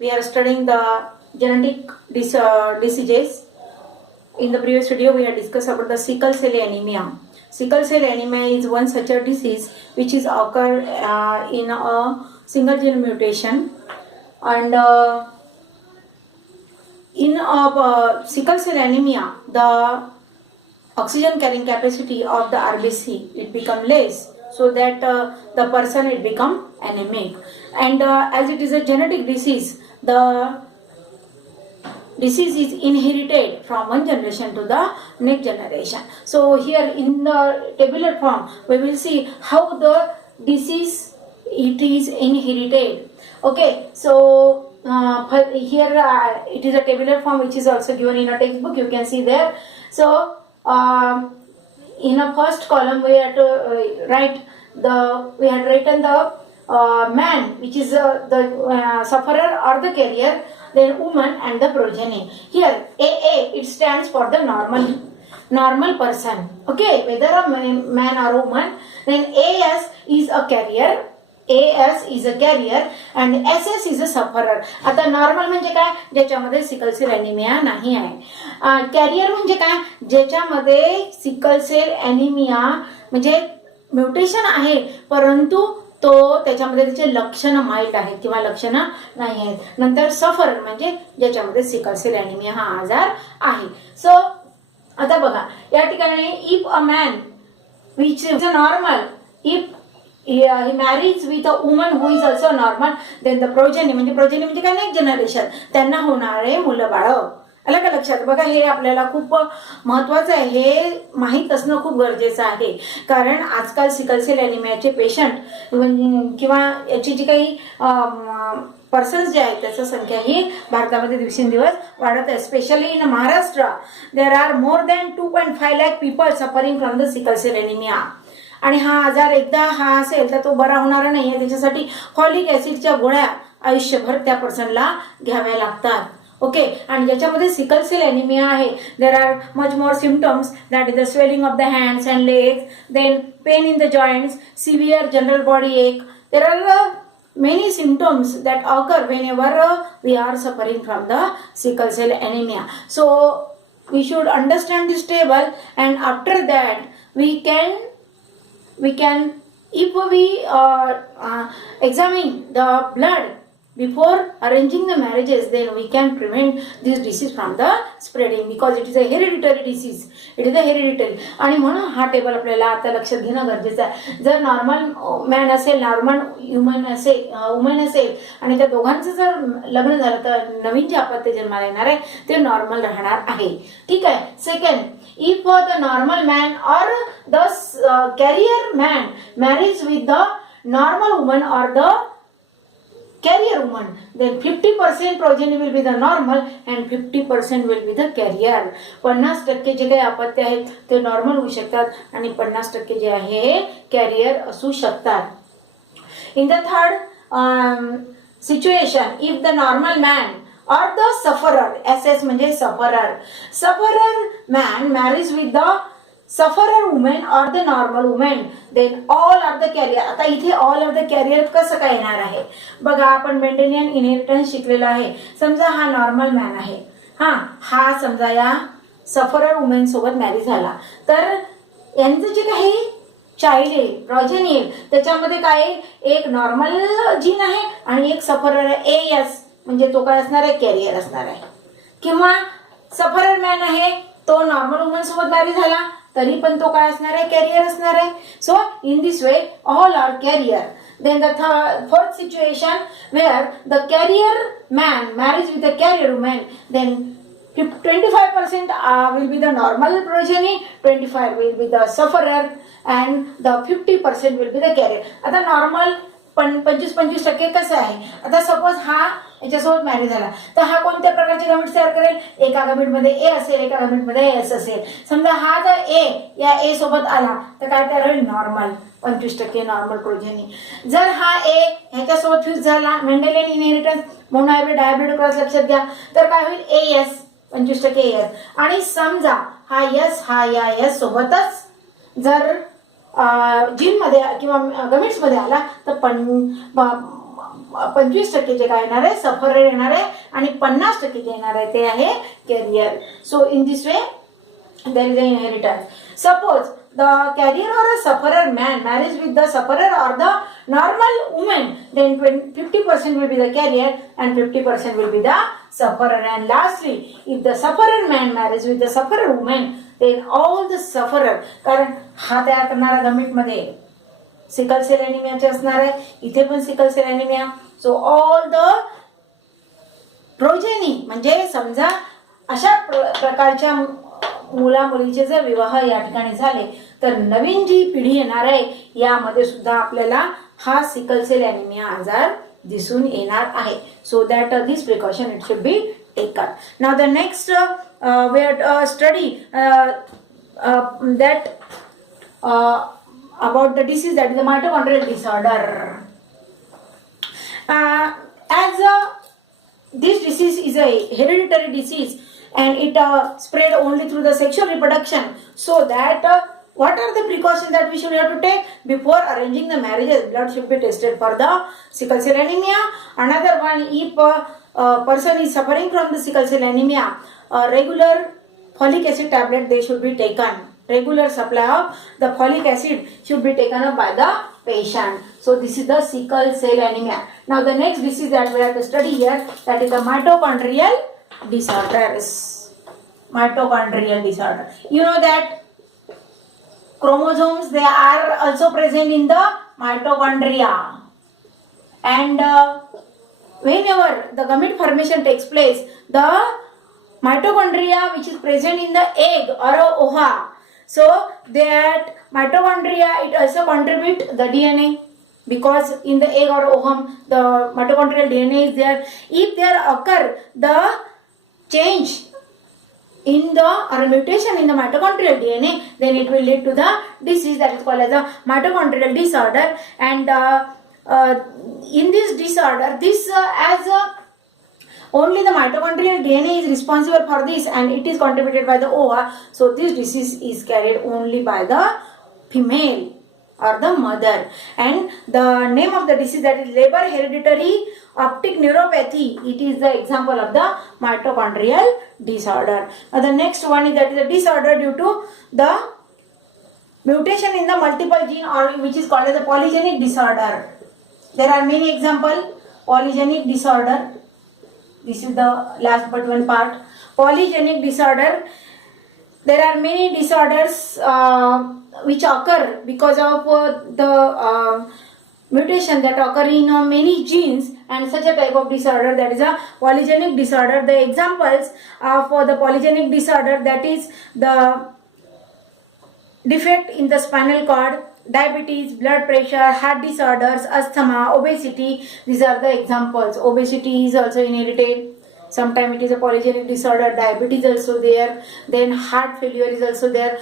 we are studying the genetic diseases. In the previous video, we had discussed about the sickle cell anemia. Sickle cell anemia is one such a disease which is occur in a single gene mutation, and in sickle cell anemia, the oxygen carrying capacity of the RBC it become less, so that the person it become anemic, and as it is a genetic disease, the disease is inherited from one generation to the next generation. So here in the tabular form we will see how the disease it is inherited. Okay, so here it is a tabular form which is also given in a textbook, you can see there. So in a first column we have to write we had written the man, which is the sufferer or the carrier, then woman and the progeny. Here AA it stands for the normal person. Okay, whether a man or woman, then AS is a carrier, AS is a carrier and SS is a sufferer. आता normal म्हणजे काय, ज्याच्यामध्ये sickle cell anaemia नाही आहे. Career म्हणजे काय, ज्याच्यामध्ये sickle cell anaemia म्हणजे म्युटेशन आहे, परंतु तो त्याच्यामध्ये त्याचे लक्षण माइल्ड आहेत किंवा लक्षण नाही आहेत. नंतर सफरर म्हणजे ज्याच्यामध्ये सिकल सेल एनिमिया हा आजार आहे. सो आता बघा या ठिकाणी if a man which is a normal, if he marries with a woman who is also normal, then the progeny म्हणजे काय, नेक्स्ट जनरेशन, त्यांना होणारे मुलं बाळ. आलं का लक्षात? बघा हे आपल्याला खूप महत्वाचं आहे, हे माहीत असणं खूप गरजेचं आहे. कारण आजकाल सिकल सेल एनिमियाचे पेशंट किंवा याची जी काही पर्सन्स जे आहेत त्याची संख्या ही भारतामध्ये दिवसेंदिवस वाढत आहे. Specially in Maharashtra there are more than 2.5 lakh people suffering from the sickle cell anaemia. आणि हा आजार एकदा हा असेल तर तो बरा होणार नाहीये, त्याच्यासाठी फॉलिक ऍसिडच्या गोळ्या आयुष्यभर त्या पर्सनला घ्याव्या लागतात. ओके, आणि ज्याच्यामध्ये सिकल सेल एनिमिया आहे, there are much more symptoms, that is the swelling of the hands and legs, then pain in the joints, severe general body ache. देर आर many symptoms that occur whenever we are suffering from the sickle cell anemia. So we should understand this table, and after that we can if we examine the blood before arranging the marriages, then we can prevent this disease from the spreading, because it is a hereditary disease. It is a hereditary. आणि म्हणून हा table आपल्याला आता लक्षात घेणं गरजेचं आहे. जर नॉर्मल मॅन असेल, नॉर्मल वुमन असेल आणि त्या दोघांचं जर लग्न झालं तर नवीन जे अपत्य जन्माला येणार आहे ते नॉर्मल राहणार आहे. ठीक आहे. Second, if the normal man or the carrier man marries with the normal woman or the carrier woman, then 50% progeny will be the normal and 50% will be the carrier. 50% जे काही अपत्य आहेत ते नॉर्मल होऊ शकतात आणि 50% जे आहे हे कॅरियर असू शकतात. In the third situation, if the normal man or the sufferer, SS म्हणजे sufferer man marries with the sufferer woman or the normal woman, then all of the carrier. आता इथे all of the carrier कसं काय येणार आहे बघा, आपण Mendelian inheritance शिकलेलो आहे. समजा हा नॉर्मल मॅन आहे, हा समजा या सफरर वुमेन सोबत मॅरी झाला, तर यांचं जे काही चाइल्ड आहे, प्रॉजेनी आहे, त्याच्यामध्ये काय, एक नॉर्मल जीन आहे आणि एक सफरर आहे, AS म्हणजे तो काय असणार आहे, कॅरियर असणार आहे. किंवा सफरर मॅन आहे, तो नॉर्मल वुमन सोबत मॅरी झाला तरी पण तो काय असणार आहे, कॅरियर असणार आहे. So in this way all are carrier. Then the fourth situation where the carrier man marries with the carrier woman, then 25% will be the normal progeny, 25 will be the sufferer and the 50% will be the carrier. आता normal 25% कसं आहे, आता suppose हा याच्यासोबत marriage झाला तर हा कोणत्या प्रकारचे गॅमेट्स तयार करेल, एका गॅमेटमध्ये ए असेल, एका गॅमेटमध्ये एस असेल. समजा हा जर ए या ए सोबत आला तर काय तयार होईल, नॉर्मल 25% नॉर्मल प्रोजेनी. जर हा ए ह्याच्यासोबत फ्यूज झाला, Mendelian inheritance monohybrid dihybrid cross लक्षात घ्या, तर काय होईल, AS 25% AS. आणि समजा हा एस हा या एस सोबतच जर जीन मध्ये किंवा गमिट्स मध्ये आला तर 25% जे काय येणार आहे सफरर येणार आहे आणि 50% जे येणार आहे ते आहे carrier. So in this way there is an inheritance. Suppose the carrier or a sufferer man marries with the sufferer or the normal woman, then 50% will be the carrier and 50% will be the sufferer. And lastly, if the sufferer man marries with the sufferer woman, then all the sufferer, कारण हा तयार करणारा गमिट मध्ये sickle cell एनिमियाचे असणार आहे, इथे पण sickle cell anaemia. So all the progeny म्हणजे समजा अशा प्रकारच्या मुला मुलीचे जर विवाह या ठिकाणी झाले तर नवीन जी पिढी येणार आहे यामध्ये सुद्धा आपल्याला हा सिकल सेल एनिमिया आजार दिसून येणार आहे. So that this precaution it should be taken. Now the next we are study that about the disease that is the mitochondrial disorder. As this disease is a hereditary disease and it spread only through the sexual reproduction, so that what are the precautions that we should have to take before arranging the marriages? Blood should be tested for the sickle cell anemia. Another one, if a person is suffering from the sickle cell anemia, regular folic acid tablet they should be taken. Regular supply of the folic acid should be taken up by the patient. So this is the sickle cell anemia. Now the next disease that we have to study here, that is the mitochondrial disorders. Mitochondrial disorder. You know that chromosomes, they are also present in the mitochondria, and whenever the gamete formation takes place, the mitochondria which is present in the egg or a ova, so that mitochondria it also contribute the DNA, because in the egg or ovum the mitochondrial DNA is there. If there occur the change in the or mutation in the mitochondrial DNA, then it will lead to the disease that is called as the mitochondrial disorder. And in this disorder, this as only the mitochondrial DNA is responsible for this and it is contributed by the ova. So this disease is carried only by the female or the mother. And the name of the disease, that is Leber hereditary optic neuropathy. It is the example of the mitochondrial disorder. Now the next one is that is a disorder due to the mutation in the multiple gene, or which is called as the polygenic disorder. There are many examples. Polygenic disorder. This is the last but one part. Polygenic disorder. There are many disorders which occur because of the mutation that occur in many genes, and such a type of disorder, that is a polygenic disorder. The examples for the polygenic disorder, that is the defect in the spinal cord, diabetes, blood pressure, heart disorders, asthma, obesity. These are the examples. Obesity is also inherited. Sometimes it is a polygenic disorder. Diabetes also there. Then heart failure is also there.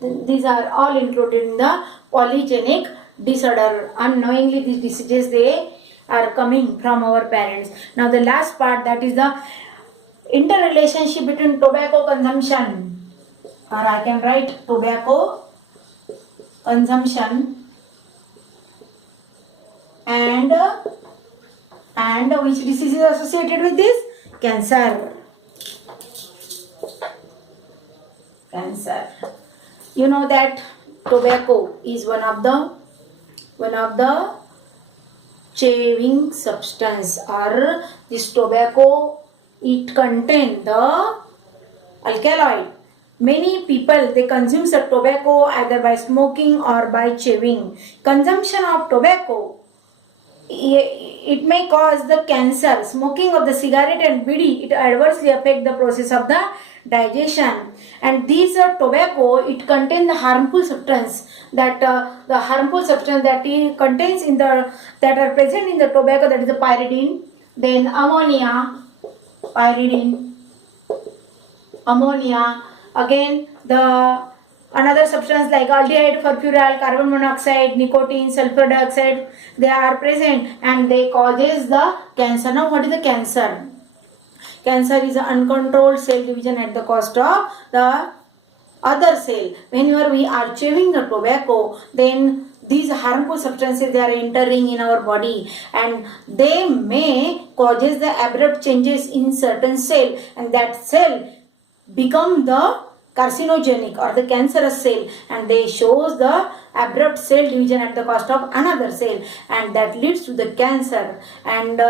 These are all included in the polygenic disorder. Unknowingly these diseases, they are coming from our parents. Now the last part, that is the interrelationship between tobacco consumption, or I can write tobacco consumption and which disease is associated with this? Cancer. Cancer. You know that tobacco is one of the chewing substance, or this tobacco, it contains the alkaloid. Many people, they consume the tobacco either by smoking or by chewing. Consumption of tobacco, it may cause the cancer. Smoking of the cigarette and bidi, it adversely affect the process of the digestion. And these tobacco, it contains the harmful substance, that the harmful substance that it contains in the, that are present in the tobacco, that is the pyridine, then ammonia, pyridine, ammonia. Again, the another substance like aldehyde, furfural, carbon monoxide, nicotine, sulfur dioxide, they are present and they causes the cancer. Now what is the cancer? Cancer is an uncontrolled cell division at the cost of the other cell. Whenever we are chewing the tobacco, then these harmful substances, they are entering in our body, and they may causes the abrupt changes in certain cell, and that cell become the carcinogenic or the cancerous cell, and they shows the abrupt cell division at the cost of another cell, and that leads to the cancer, and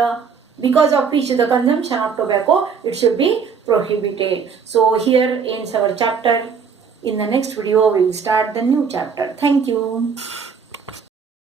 because of which the consumption of tobacco, it should be prohibited. So here ends our chapter. In the next video we will start the new chapter. Thank you.